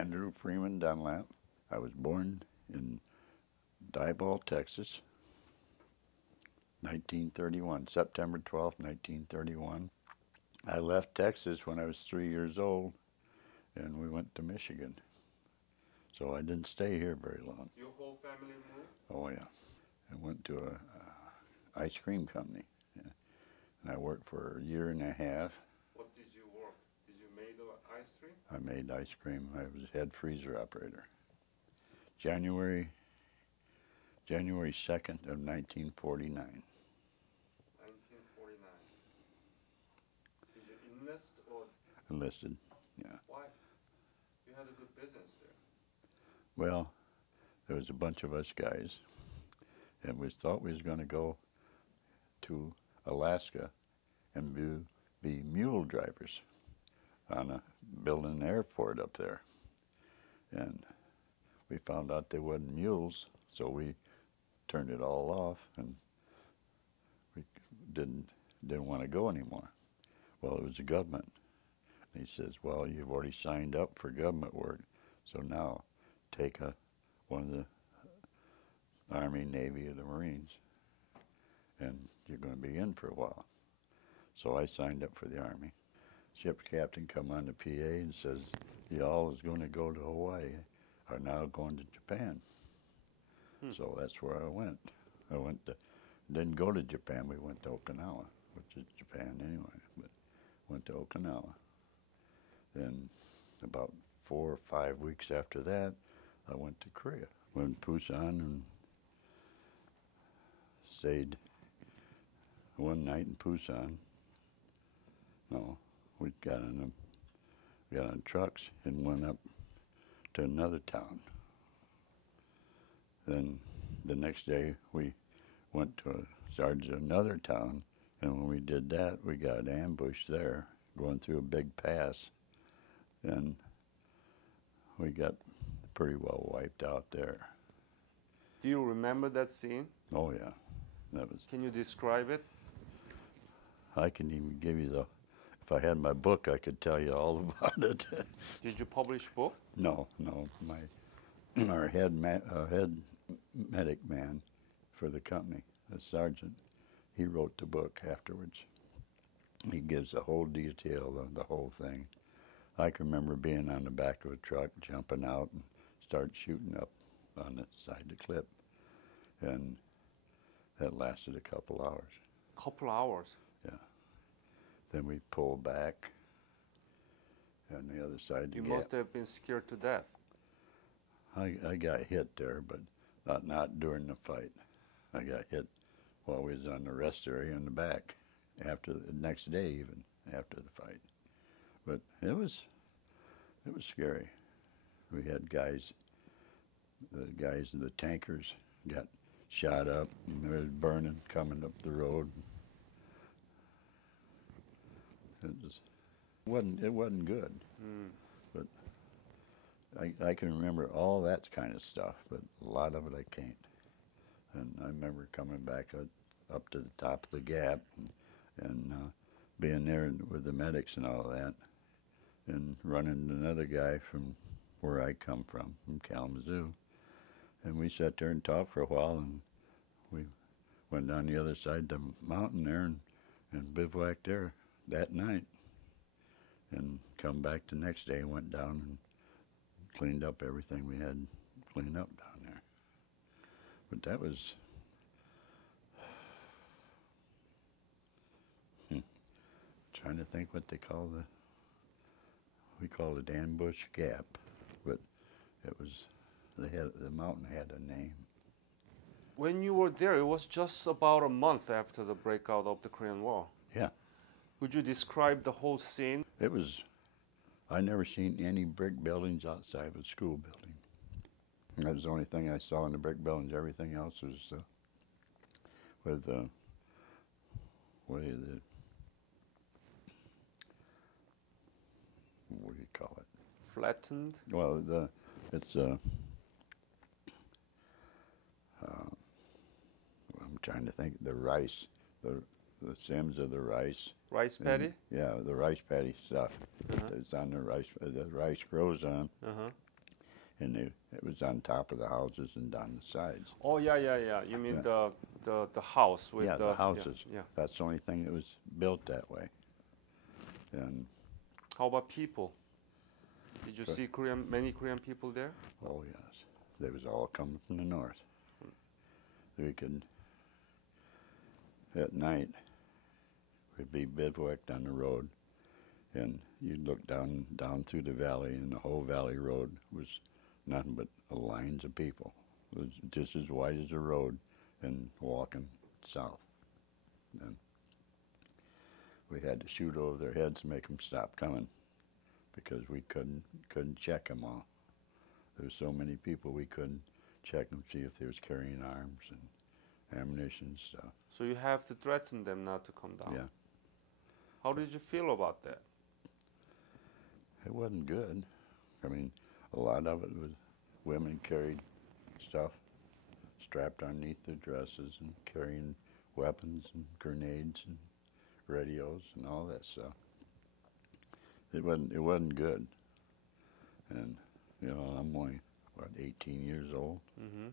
Andrew Freeman Dunlap. I was born in Diboll, Texas, 1931, September 12th, 1931. I left Texas when I was 3 years old, and we went to Michigan. So I didn't stay here very long. Your whole family moved? Oh, yeah. I went to a ice cream company, yeah. And I worked for a year and a half. What did you work? Did you make the ice cream? I made ice cream. I was head freezer operator. January 2nd of 1949. 1949. Did you enlist or? Enlisted, yeah. Why? You had a good business there. Well, there was a bunch of us guys, and we thought we was going to go to Alaska and be mule drivers on building an airport up there. And we found out they wasn't mules, so we turned it all off, and we didn't want to go anymore. Well, it was the government. And he says, well, you've already signed up for government work, so now take one of the Army, Navy, or the Marines, and you're going to be in for a while. So I signed up for the Army. Ship's captain come on the PA and says, y'all is going to go to Hawaii, are now going to Japan. So that's where I went. Didn't go to Japan, we went to Okinawa, which is Japan anyway, but went to Okinawa. Then about 4 or 5 weeks after that, I went to Korea. Went to Busan and stayed one night in Busan. No, we got on trucks and went up to another town. Then the next day we went to another town, and when we did that, we got ambushed there, going through a big pass, and we got pretty well wiped out there. Do you remember that scene? Oh yeah, that was. Can you describe it? I can even give you if I had my book, I could tell you all about it. Did you publish book? No. Our head medic man for the company, a sergeant, he wrote the book afterwards. He gives the whole detail of the whole thing. I can remember being on the back of a truck, jumping out and start shooting up on the side of the clip. And that lasted a couple hours. Couple hours? Yeah. Then we pulled back on the other side of the You gap. must have been scared to death. I got hit there, but not during the fight. I got hit while we was on the rest area in the back, after the next day even, after the fight. But it was scary. We had the guys in the tankers got shot up, and they was burning coming up the road. It wasn't good. But I can remember all that kind of stuff, but a lot of it I can't. And I remember coming back up to the top of the gap and being there with the medics and all that, and running into another guy from where I come from Kalamazoo. And we sat there and talked for a while, and we went down the other side of the mountain there and bivouacked there that night. And come back the next day and went down and cleaned up everything we had cleaned up down there. But that was, trying to think what they call we called it Ambush Gap, but it was, the mountain had a name. When you were there, it was just about a month after the breakout of the Korean War. Yeah. Would you describe the whole scene? It was, I never seen any brick buildings outside of a school building. That was the only thing I saw in the brick buildings. Everything else was with, what do you call it? Flattened? Well, it's, I'm trying to think, the rice, the stems of the rice. Rice paddy? Yeah, the rice paddy stuff. It's on the rice grows on. and it was on top of the houses and down the sides. Oh, yeah, yeah, yeah. You mean Yeah. the house with Yeah, the houses. Yeah. That's the only thing that was built that way. And How about people? Did you But- see many Korean people there? oh yes, they was all coming from the north. We could at night we'd be bivouacked on the road, and you'd look down through the valley, and the whole valley road was nothing but lines of people. It was just as wide as the road, and walking south. And we had to shoot over their heads and make them stop coming, because we couldn't check them all. There was so many people, we couldn't check them, see if they was carrying arms and ammunition and stuff. So you have to threaten them not to come down. Yeah, How did you feel about that? it wasn't good. I mean, a lot of it was women carried stuff strapped underneath their dresses and carrying weapons and grenades and radios and all that stuff. It wasn't good. And you know, I'm only 18 years old. Mm-hmm.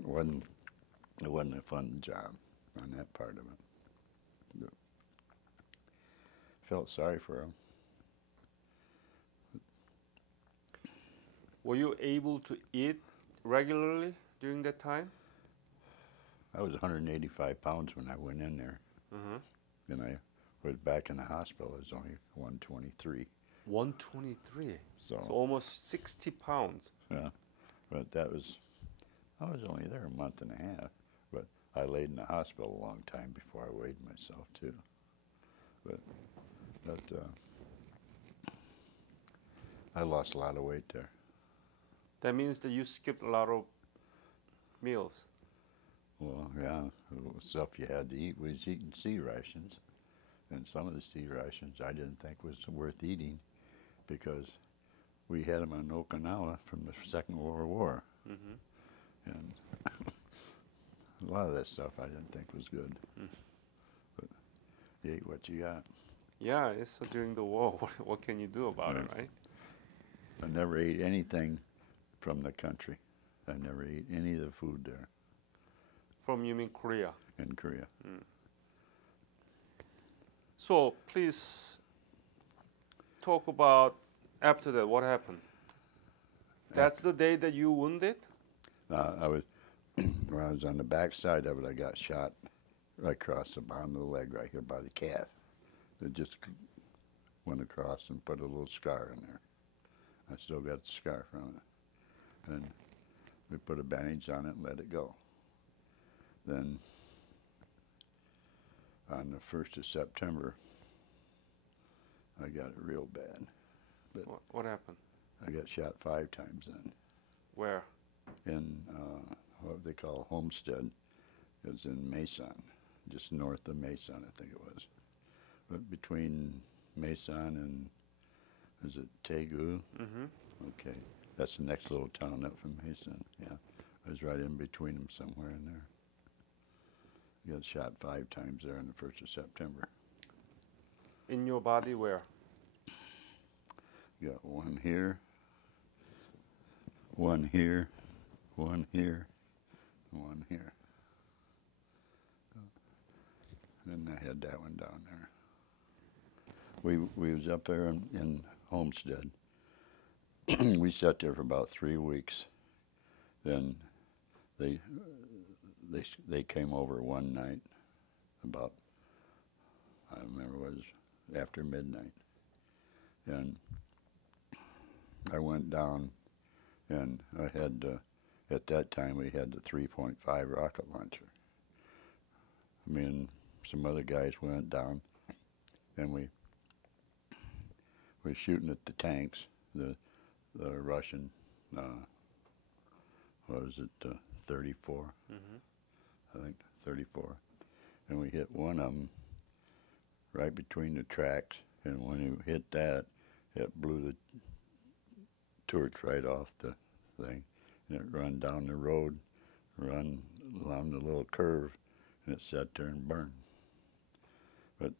It wasn't a fun job on that part of it. But felt sorry for them. Were you able to eat regularly during that time? I was 185 pounds when I went in there, Mm-hmm. and I was back in the hospital. I was only 123. 123. So, So almost 60 pounds. yeah, but I was only there a month and a half, but I laid in the hospital a long time before I weighed myself too. But I lost a lot of weight there. That means that you skipped a lot of meals. Well, yeah, the stuff you had to eat was eating sea rations, and some of the sea rations I didn't think was worth eating, because we had them on Okinawa from the Second World War, Mm-hmm. and a lot of that stuff I didn't think was good. Mm. But you ate what you got. Yeah, it's during the war. What can you do about it, right? I never ate anything from the country. I never ate any of the food there From, you mean, Korea? in Korea. So please talk about after that, what happened? That's the day that you wounded? I was when I was on the back side of it, I got shot right across the bottom of the leg, right here by the calf. It just went across and put a little scar in there. I still got the scar from it. And we put a bandage on it and let it go. Then on the 1st of September, I got it real bad. What happened? I got shot 5 times then. Where? In what they call Homestead. It was in Mason, just north of Mason, I think it was. But between Mason and, is it Taegu? Mm-hmm. Okay, that's the next little town up from Mason. Yeah, I was right in between them somewhere in there. I got shot 5 times there on the 1st of September. In your body, where? You got one here, one here, one here, one here. And I had that one down there. We was up there in Homestead. We sat there for about 3 weeks. Then they came over one night about, I remember it was after midnight, and I went down, and I had at that time we had the 3.5 rocket launcher. Me and some other guys went down, and we were shooting at the tanks, the Russian, what was it, 34, Mm-hmm. I think 34, and we hit one of them right between the tracks, and when you hit that, it blew the torch right off the thing, and it run down the road, run along the little curve, and it sat there and burned. But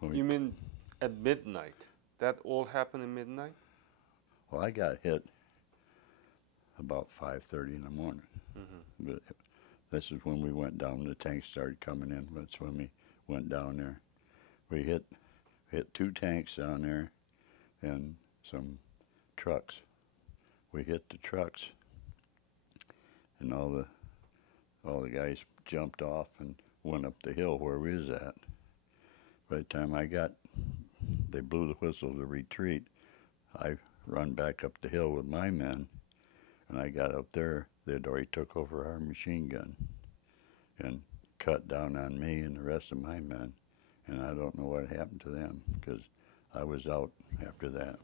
when You mean at midnight? That all happened in midnight? Well, I got hit about 5:30 in the morning. But this is when we went down. The tanks started coming in. That's when we went down there. We hit 2 tanks down there and some trucks. We hit the trucks, and all the guys jumped off and went up the hill where we was at. By the time they blew the whistle to retreat. I run back up the hill with my men, and I got up there. They'd already took over our machine gun and cut down on me and the rest of my men, and I don't know what happened to them because I was out after that.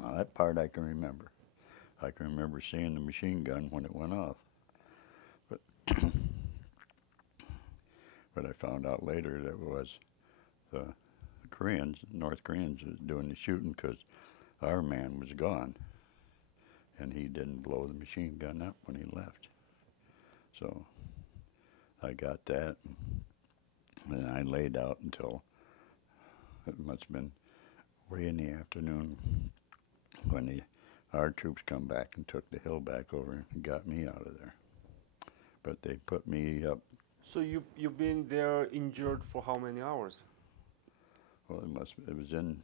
Now, that part I can remember. I can remember seeing the machine gun when it went off. But but I found out later that it was the North Koreans, was doing the shooting because our man was gone, and he didn't blow the machine gun up when he left. So I got that, and I laid out until it must have been way in the afternoon when our troops come back and took the hill back over and got me out of there. But they put me up. So you've been there injured for how many hours? Well, it was in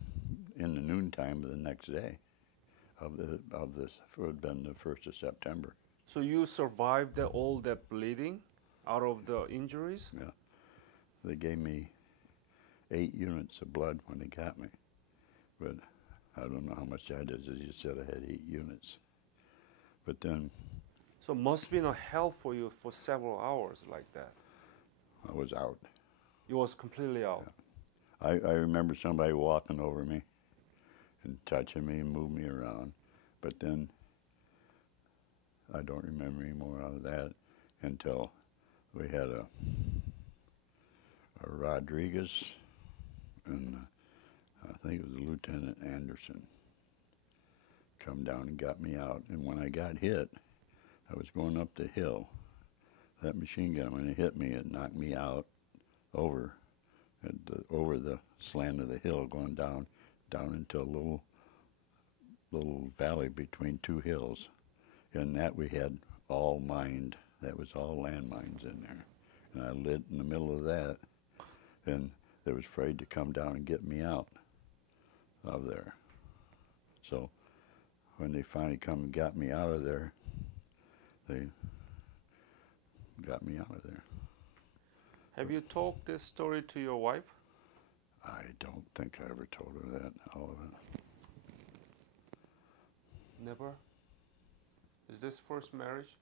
the noontime of the next day of this. It would have been the 1st of September. So you survived all that bleeding out of the injuries? Yeah. They gave me 8 units of blood when they got me, but I don't know how much that is. As you said, I had 8 units. But then So it must have been a hell for you for several hours like that. I was out. You was completely out. Yeah. I remember somebody walking over me and touching me and moving me around, but then I don't remember any more of that until we had a Rodriguez and I think it was Lieutenant Anderson come down and got me out. And when I got hit, I was going up the hill. That machine gun, when it hit me, it knocked me out over the slant of the hill, going down into a little valley between 2 hills. And that we had all mined. That was all landmines in there. And I lit in the middle of that, and they was afraid to come down and get me out of there. So when they finally come and got me out of there, they got me out of there. Have you told this story to your wife? I don't think I ever told her that, all of it. Never? Is this first marriage?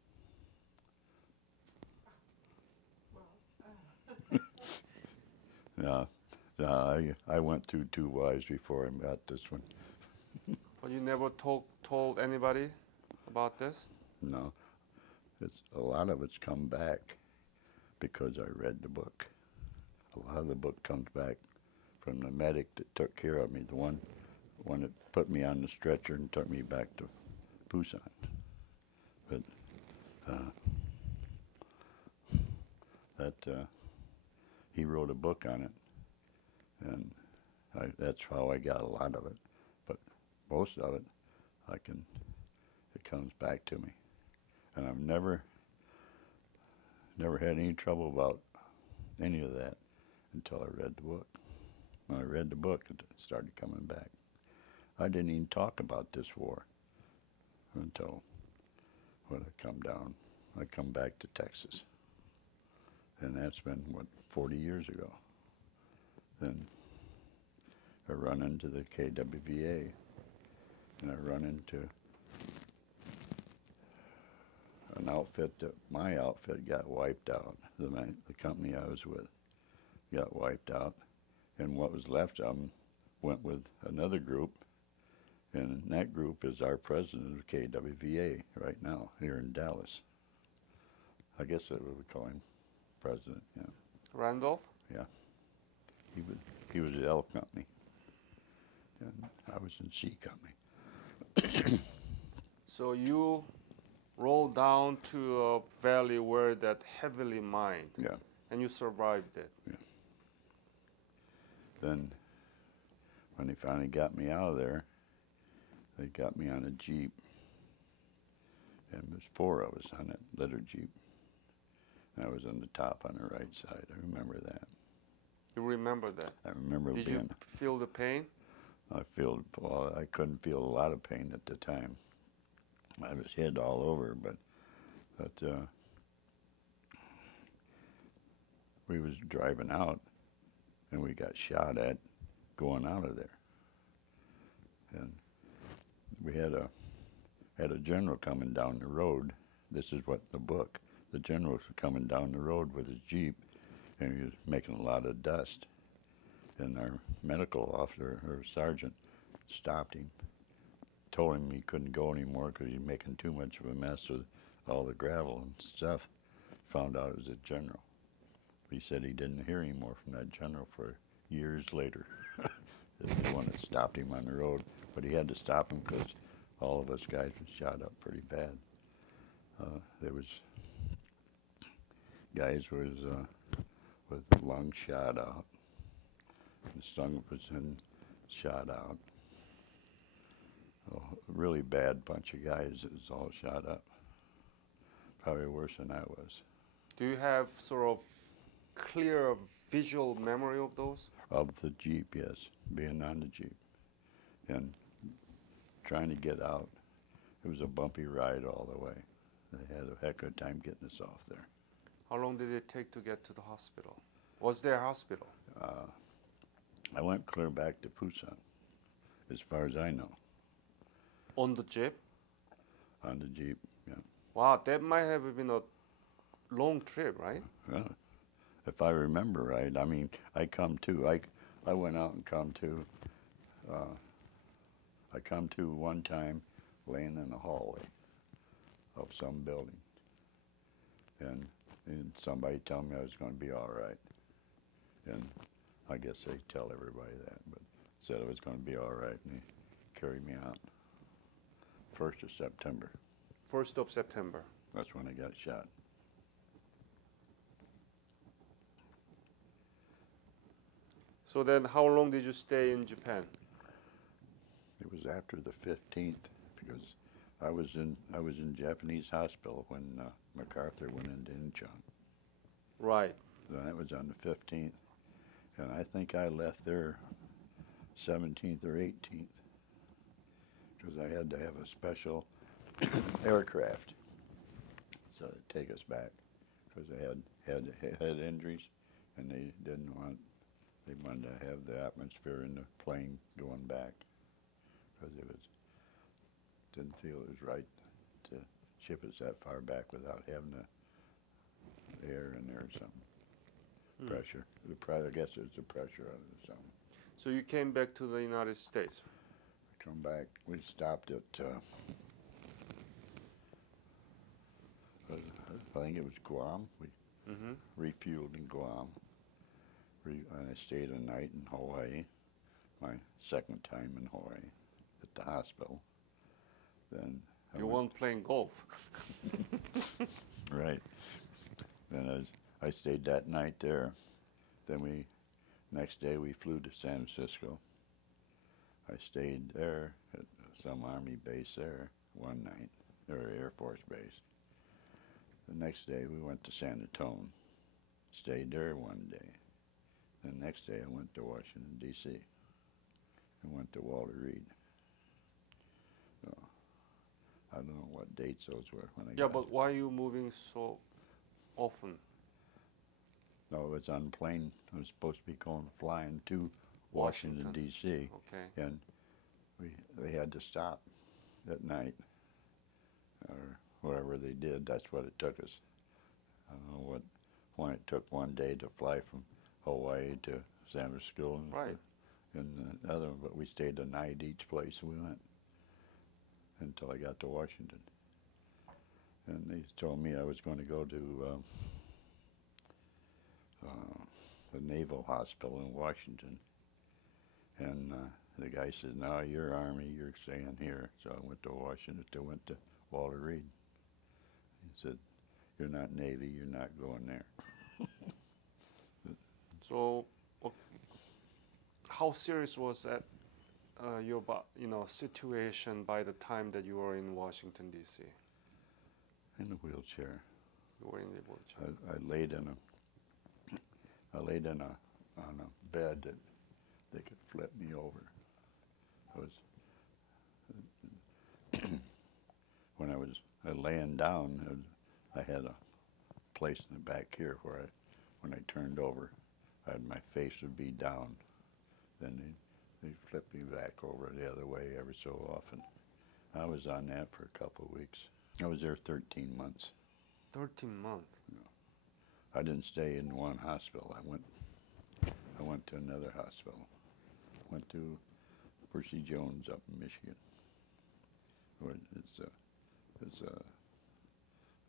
Yeah, I went through 2 wives before I got this one. But you never told anybody about this? No, a lot of it's come back because I read the book. A lot of the book comes back from the medic that took care of me, the one that put me on the stretcher and took me back to Busan. But he wrote a book on it, and that's how I got a lot of it. But most of it, it comes back to me, and I've never had any trouble about any of that until I read the book. When I read the book, it started coming back. I didn't even talk about this war until when I come down. I come back to Texas, and that's been, 40 years ago. Then I run into the KWVA, and I run into an outfit that my outfit got wiped out. The company I was with got wiped out, and what was left of them went with another group, and that group is our president of KWVA right now here in Dallas. I guess that's what we call him, president. Yeah. Randolph? Yeah. He was at L Company, and I was in C Company. So you rolled down to a valley where that heavily mined. Yeah. And you survived it. Yeah. Then when they finally got me out of there, they got me on a Jeep. And there's 4 of us on that litter Jeep. And I was on the top on the right side. I remember that. You remember that? I remember Did being. you feel the pain? Well, I couldn't feel a lot of pain at the time. I was hit all over, but we was driving out, and we got shot at going out of there. And we had a general coming down the road. This is what the book. The general was coming down the road with his Jeep, and he was making a lot of dust. And our medical officer, or sergeant, stopped him, told him he couldn't go anymore because he was making too much of a mess with all the gravel and stuff. Found out it was a general. He said he didn't hear any more from that general for years later. It's the one that stopped him on the road, but he had to stop him because all of us guys were shot up pretty bad. There was guys with the lung shot out, the stomach was shot out. A really bad bunch of guys that was all shot up. Probably worse than I was. Do you have sort of clear visual memory of those? Of the Jeep, yes, being on the Jeep and trying to get out. It was a bumpy ride all the way. They had a heck of a time getting us off there. How long did it take to get to the hospital? Was there a hospital? I went clear back to Pusan, as far as I know, On the Jeep? on the Jeep. Yeah. Wow, that might have been a long trip, right? Yeah. If I remember right, I mean, I went out and come to. I come to one time laying in the hallway of some building, and somebody told me I was going to be all right, and I guess they tell everybody that, but said I was going to be all right, and they carried me out. 1st of September. 1st of September. That's when I got shot. So then how long did you stay in Japan? It was after the 15th because I was in Japanese hospital when MacArthur went into Incheon. Right. So that was on the 15th, and I think I left there 17th or 18th because I had to have a special aircraft so to take us back because I had injuries, and they wanted to have the atmosphere in the plane going back because didn't feel it was right to ship us that far back without having the air in there or something. Pressure. I guess it was the pressure of it or something. So you came back to the United States? I come back. We stopped at, I think it was Guam. We refueled in Guam. And I stayed a night in Hawaii, my second time in Hawaii at the hospital. Then You weren't playing golf. Right. Then I stayed that night there. Then next day we flew to San Francisco. I stayed there at some Army base there one night, or Air Force base. The next day we went to San Antonio, stayed there one day. The next day I went to Washington, D.C. and went to Walter Reed. So, I don't know what dates those were when I got. But why are you moving so often? No, it was on a plane. I was supposed to be flying to Washington, D.C. Okay. And they had to stop at night, or whatever they did. That's what it took us. I don't know when it took one day to fly from Hawaii to San Francisco. Right. And the other, but we stayed a night each place we went until I got to Washington. And they told me I was going to go to the Naval Hospital in Washington. And the guy said, "No, you're Army, you're staying here." So I went to Washington, I went to Walter Reed. He said, "You're not Navy, you're not going there." So how serious was that your situation by the time that you were in Washington D.C.? In a wheelchair. You were in the wheelchair. I laid on a bed that they could flip me over. When I was laying down, I had a place in the back here where when I turned over, my face would be down. Then they'd flip me back over the other way every so often. I was on that for a couple of weeks. I was there 13 months. 13 months. I didn't stay in one hospital. I went to another hospital. Went to Percy Jones up in Michigan. It's a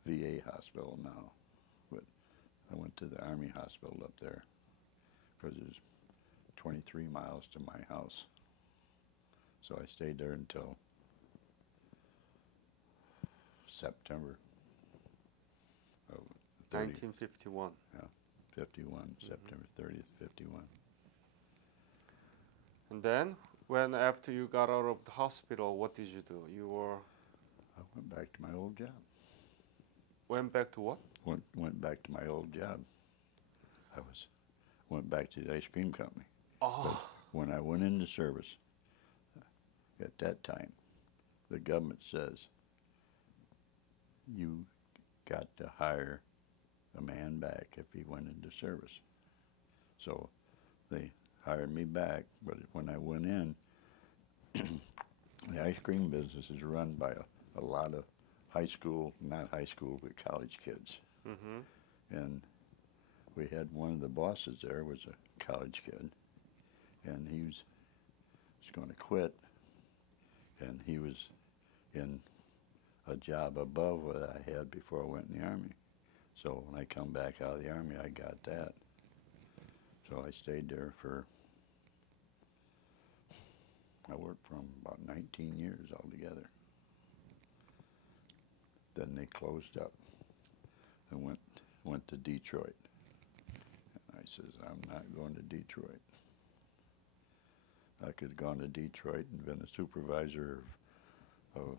VA hospital now, but I went to the Army hospital up there because it was 23 miles to my house. So I stayed there until September of 1951. 51, September 30th, 51. And then, after you got out of the hospital, what did you do? I went back to my old job. Went back to what? Went back to my old job. Went back to the ice cream company. Oh. But when I went into service, at that time, the government says you got to hire a man back if he went into service. So they hired me back, but when I went in, the ice cream business is run by a lot of not high school, but college kids. Mm-hmm. And we had one of the bosses there was a college kid, and he was going to quit, and he was in a job above what I had before I went in the Army. So when I come back out of the Army, I got that. So I stayed there I worked for them about 19 years altogether. Then they closed up and went to Detroit. And I says, I'm not going to Detroit. I could have gone to Detroit and been a supervisor of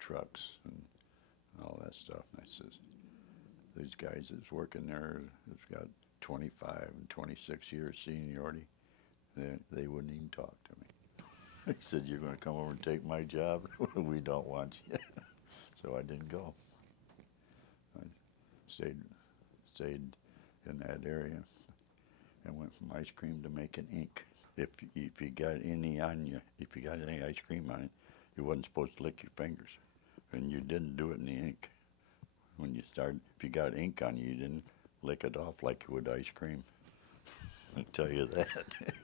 trucks and all that stuff. And I says, these guys that's working there that's got 25 and 26 years seniority, they wouldn't even talk to me. He said, you're going to come over and take my job? We don't want you. So I didn't go. I stayed in that area and went from ice cream to making ink. If you got any on you, if you got any ice cream on it, you wasn't supposed to lick your fingers, and you didn't do it in the ink. When you started, if you got ink on you, you didn't lick it off like you would ice cream. I'll tell you that.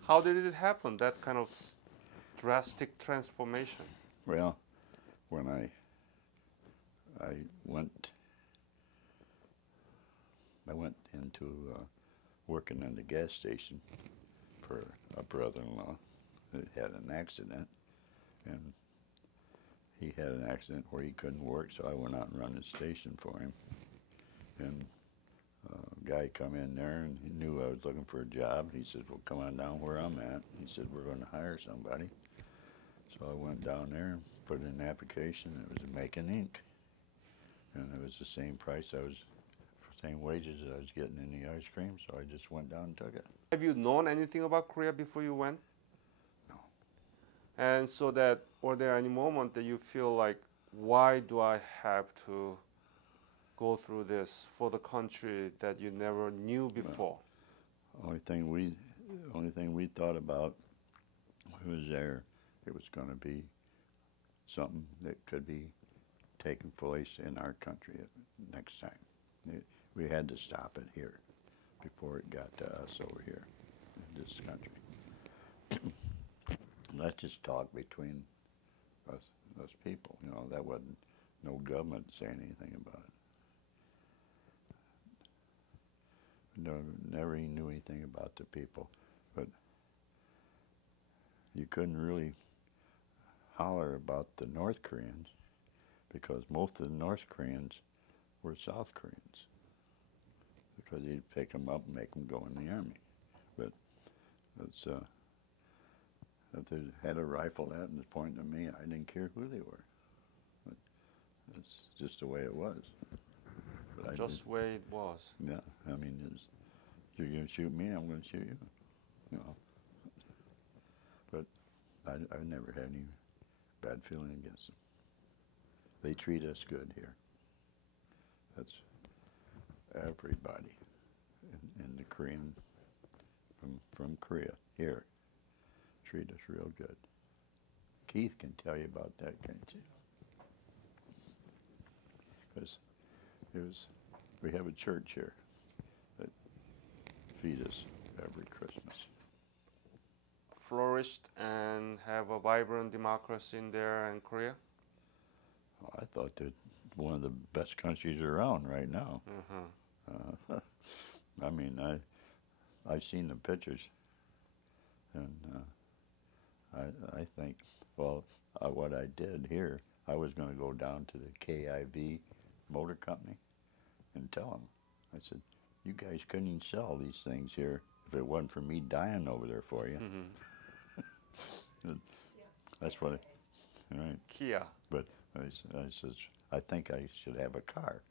How did it happen? That kind of drastic transformation. Well, when I went into working in the gas station for a brother-in-law that had an accident, and he had an accident where he couldn't work, so I went out and run the station for him. And a guy come in there, and he knew I was looking for a job. He said, well, come on down where I'm at. He said, we're going to hire somebody. So I went down there and put in an application. It was making ink. And it was the same price same wages that I was getting in the ice cream, so I just went down and took it. Have you known anything about Korea before you went? No. And so were there any moment that you feel like, why do I have to go through this for the country that you never knew before? Only thing we thought about was there, it was going to be something that could be taking place in our country next time. We had to stop it here before it got to us over here in this country. Let's just talk between us people. You know, that wasn't no government saying anything about it. No, never even knew anything about the people, but you couldn't really holler about the North Koreans because most of the North Koreans were South Koreans because you'd pick them up and make them go in the Army. But if they had a rifle out and was pointing at me, I didn't care who they were. But that's just the way it was. But Just the way it was. yeah, I mean, you're going to shoot me, I'm going to shoot you. You know. But I never had any bad feeling against them. They treat us good here. That's everybody in the Korean, from Korea here, treat us real good. Keith can tell you about that, can't you? Because we have a church here that feeds us every Christmas. Flourished and have a vibrant democracy in there in Korea? Well, I thought that one of the best countries around right now. Mm-hmm. I mean, I've seen the pictures, and I think, well, what I did here, I was going to go down to the KIV Motor Company and tell them. I said, you guys couldn't even sell these things here if it wasn't for me dying over there for you. Mm-hmm. That's what, right. Kia. But I says, I think I should have a car.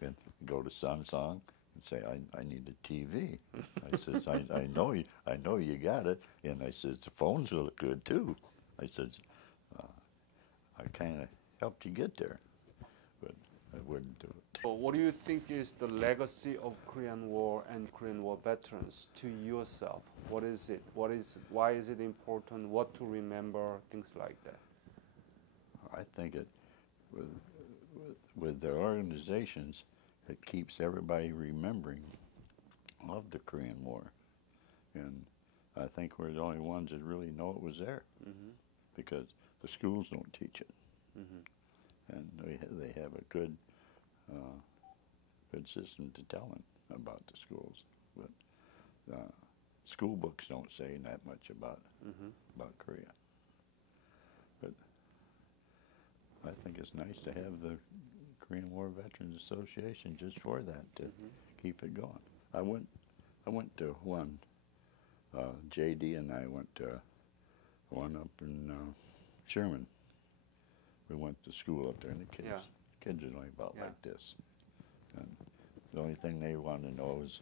And go to Samsung and say, I need a TV. I says, I know you got it. And I says, the phones look good too. I says, I kind of helped you get there, but I wouldn't do it. So what do you think is the legacy of Korean War and Korean War veterans to yourself? What is it? Why is it important? What to remember? Things like that. I think it, with the organizations, it keeps everybody remembering of the Korean War. And I think we're the only ones that really know it was there, Mm-hmm. because the schools don't teach it. Mm-hmm. And they have a good system to tell them about the schools. But school books don't say that much about Korea. But I think it's nice to have the Korean War Veterans Association just for that, to keep it going. I went to one. JD and I went to one up in Sherman. We went to school up there, and the kids are only about like this. And the only thing they wanted to know was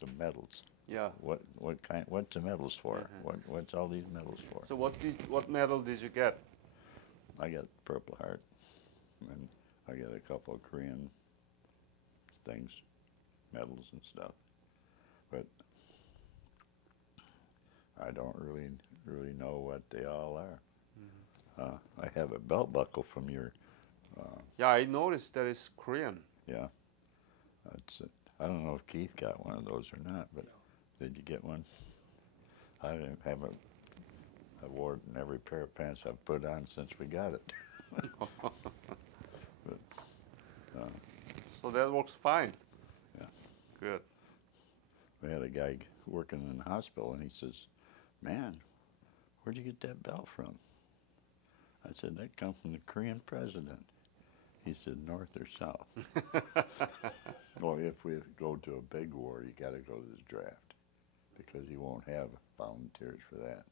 the medals. Yeah. What's the medals for? What's all these medals for? So what medal did you get? I got Purple Heart, and I got a couple of Korean things, medals and stuff. But I don't really know what they all are. I have a belt buckle from your. Yeah, I noticed that it's Korean. Yeah, I don't know if Keith got one of those or not, but did you get one? I didn't have it. I wore it in every pair of pants I've put on since we got it. But, So that works fine. Yeah. Good. We had a guy working in the hospital, and he says, "Man, where'd you get that belt from?" I said, "That comes from the Korean president." He said, "North or south?" Well, if we go to a big war, you got to go to the draft, because you won't have volunteers for that.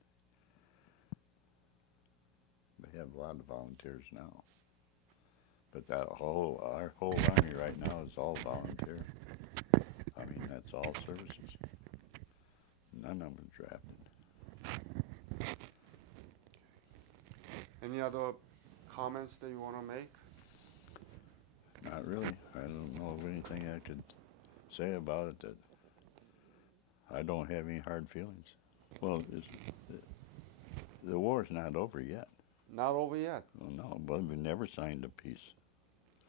They have a lot of volunteers now, but our whole army right now is all volunteer. I mean, that's all services. None of them are drafted. Any other comments that you want to make? Not really. I don't know of anything I could say about it that I don't have any hard feelings. Well, the war's not over yet. Not over yet. Well, no, but we never signed a peace.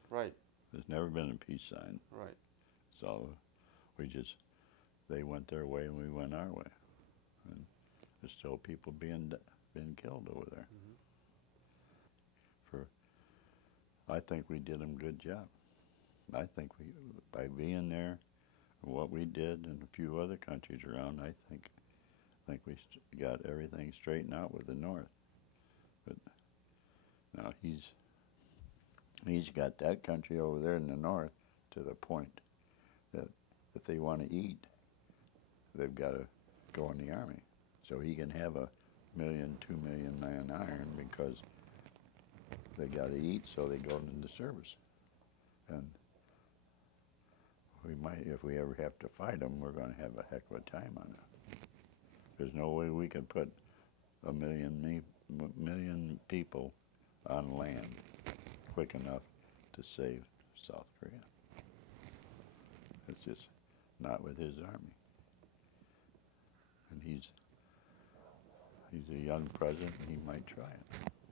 Right. There's never been a peace signed. Right. So they went their way and we went our way. And there's still people being killed over there. I think we did them a good job. I think by being there, what we did in a few other countries around, I think we got everything straightened out with the North. But now he's got that country over there in the North to the point that if they want to eat, they've got to go in the Army. so he can have a 1 million, 2 million man iron because they got to eat, so they go into service. And we might, if we ever have to fight them, we're going to have a heck of a time on it. There's no way we can put a million people on land quick enough to save South Korea. It's just not with his army. And he's a young president, and he might try it.